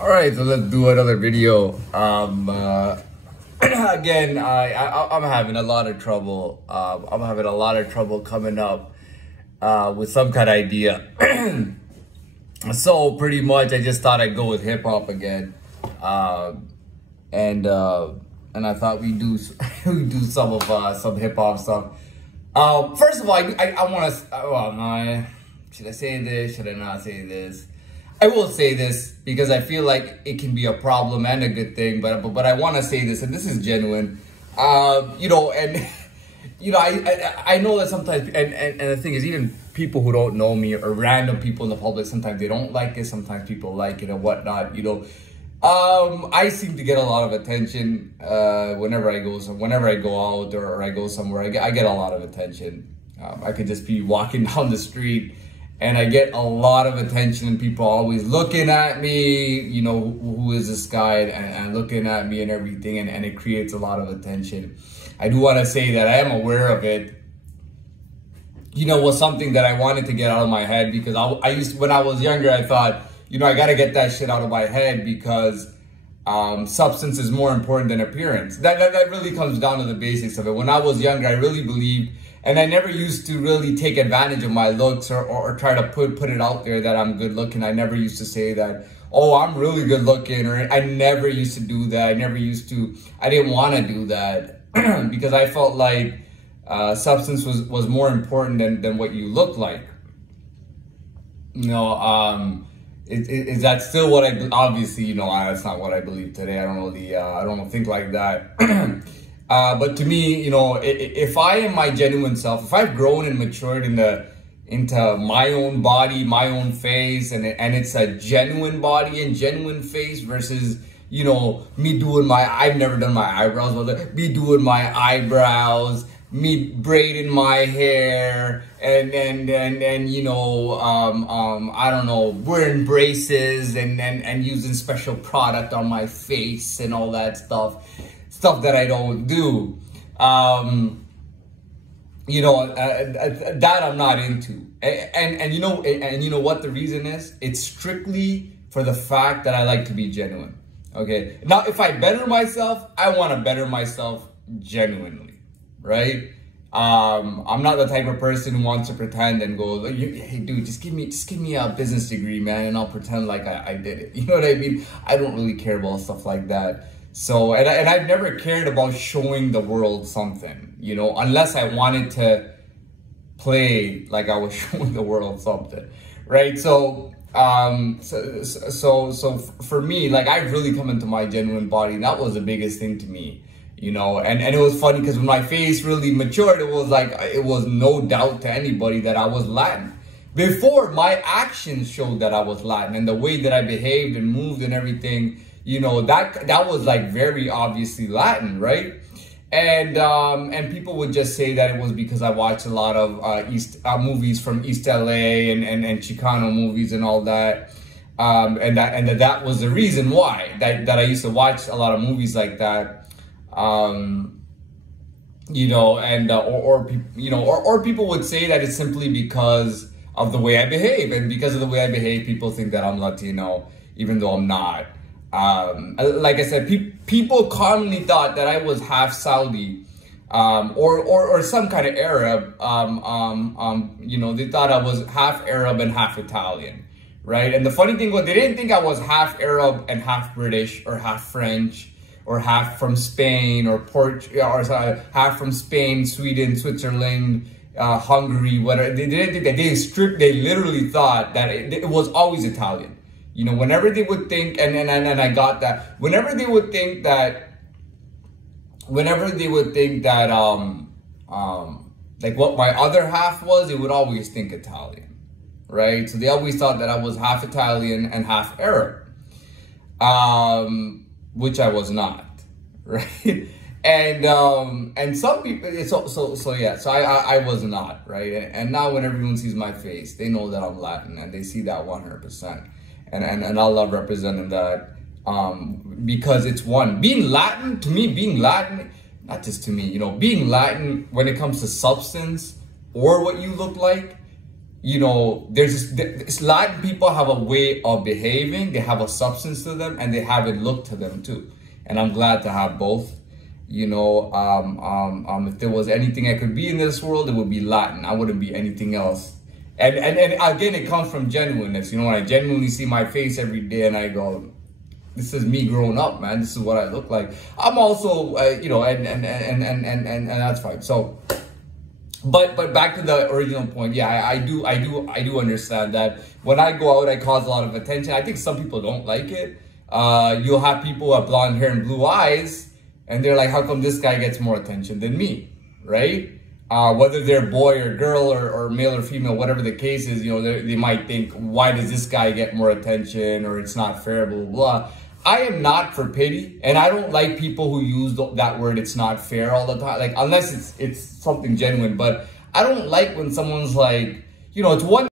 All right, so let's do another video. Again, I'm having a lot of trouble. I'm having a lot of trouble coming up with some kind of idea. So pretty much, I just thought I'd go with hip hop again, and I thought we do we do some hip hop stuff. First of all, I want to. Well, no, should I say this? Should I not say this? I will say this because I feel like it can be a problem and a good thing, but I want to say this, and this is genuine. You know, and you know, I know that sometimes, and the thing is, even people who don't know me or random people in the public, sometimes they don't like it, sometimes people like it and whatnot. You know, I seem to get a lot of attention whenever I go out or I go somewhere. I get a lot of attention. I could just be walking down the street, and I get a lot of attention, and people are always looking at me, you know, who is this guy, and looking at me and everything, and it creates a lot of attention. I do want to say that I am aware of it. You know, was something that I wanted to get out of my head, because when I was younger, I thought, you know, I got to get that shit out of my head, because substance is more important than appearance. That really comes down to the basics of it. When I was younger, I really believed, and I never used to really take advantage of my looks or try to put it out there that I'm good looking. I never used to say that, oh, I'm really good looking, or I never used to do that. I didn't want to do that because I felt like substance was more important than what you look like. You know, is that still what I, obviously, you know, that's not what I believe today. I don't think like that. But to me, you know, if I am my genuine self, if I've grown and matured into my own body, my own face, and it's a genuine body and genuine face versus, you know, me doing I've never done my eyebrows, but me doing my eyebrows, me braiding my hair, and you know, I don't know, wearing braces and using special product on my face and all that stuff that I don't do. You know, that I'm not into. And you know what the reason is? It's strictly for the fact that I like to be genuine. Okay. Now, if I better myself, I want to better myself genuinely, right? I'm not the type of person who wants to pretend and go, hey dude, just give me a business degree, man, and I'll pretend like I did it. You know what I mean? I don't really care about stuff like that. So, and I've never cared about showing the world something, you know, unless I wanted to play like I was showing the world something, right? So, so for me, like, I've really come into my genuine body. And that was the biggest thing to me, you know, and it was funny because when my face really matured, it was like, it was no doubt to anybody that I was Latin. Before, my actions showed that I was Latin, and the way that I behaved and moved and everything, you know, that was like very obviously Latin, right? And people would just say that it was because I watched a lot of movies from East LA and Chicano movies and all that, and that was the reason why that I used to watch a lot of movies like that, you know, and or people would say that it's simply because of the way I behave, and because of the way I behave, people think that I'm Latino, even though I'm not. Like I said, people commonly thought that I was half Saudi, or some kind of Arab. You know, they thought I was half Arab and half Italian, right? And the funny thing was, they didn't think I was half Arab and half British, or half French, or half from Spain, or half from Spain, Sweden, Switzerland, Hungary, whatever. They didn't think that. They literally thought that it was always Italian. You know, whenever they would think, and I got that, whenever they would think that, like what my other half was, they would always think Italian, right? So they always thought that I was half Italian and half Arab, which I was not, right? And some people, so I was not, right? And now when everyone sees my face, they know that I'm Latin, and they see that 100%. And I love representing that, because it's one. Being Latin, to me, not just to me, you know, being Latin when it comes to substance or what you look like, you know, there's Latin people have a way of behaving. They have a substance to them, and they have a look to them too. And I'm glad to have both. You know, if there was anything I could be in this world, it would be Latin. I wouldn't be anything else. And again, it comes from genuineness. You know, when I genuinely see my face every day and I go, this is me growing up, man. This is what I look like. I'm also, you know, and that's fine. So, but back to the original point. Yeah, I do understand that when I go out, I cause a lot of attention. I think some people don't like it. You'll have people with blonde hair and blue eyes, and they're like, how come this guy gets more attention than me, right? Whether they're boy or girl or male or female, whatever the case is, you know, they might think, why does this guy get more attention, or it's not fair, blah, blah, blah. I am not for pity, and I don't like people who use that word, it's not fair, all the time. Like, unless it's something genuine, but I don't like when someone's like, you know, it's one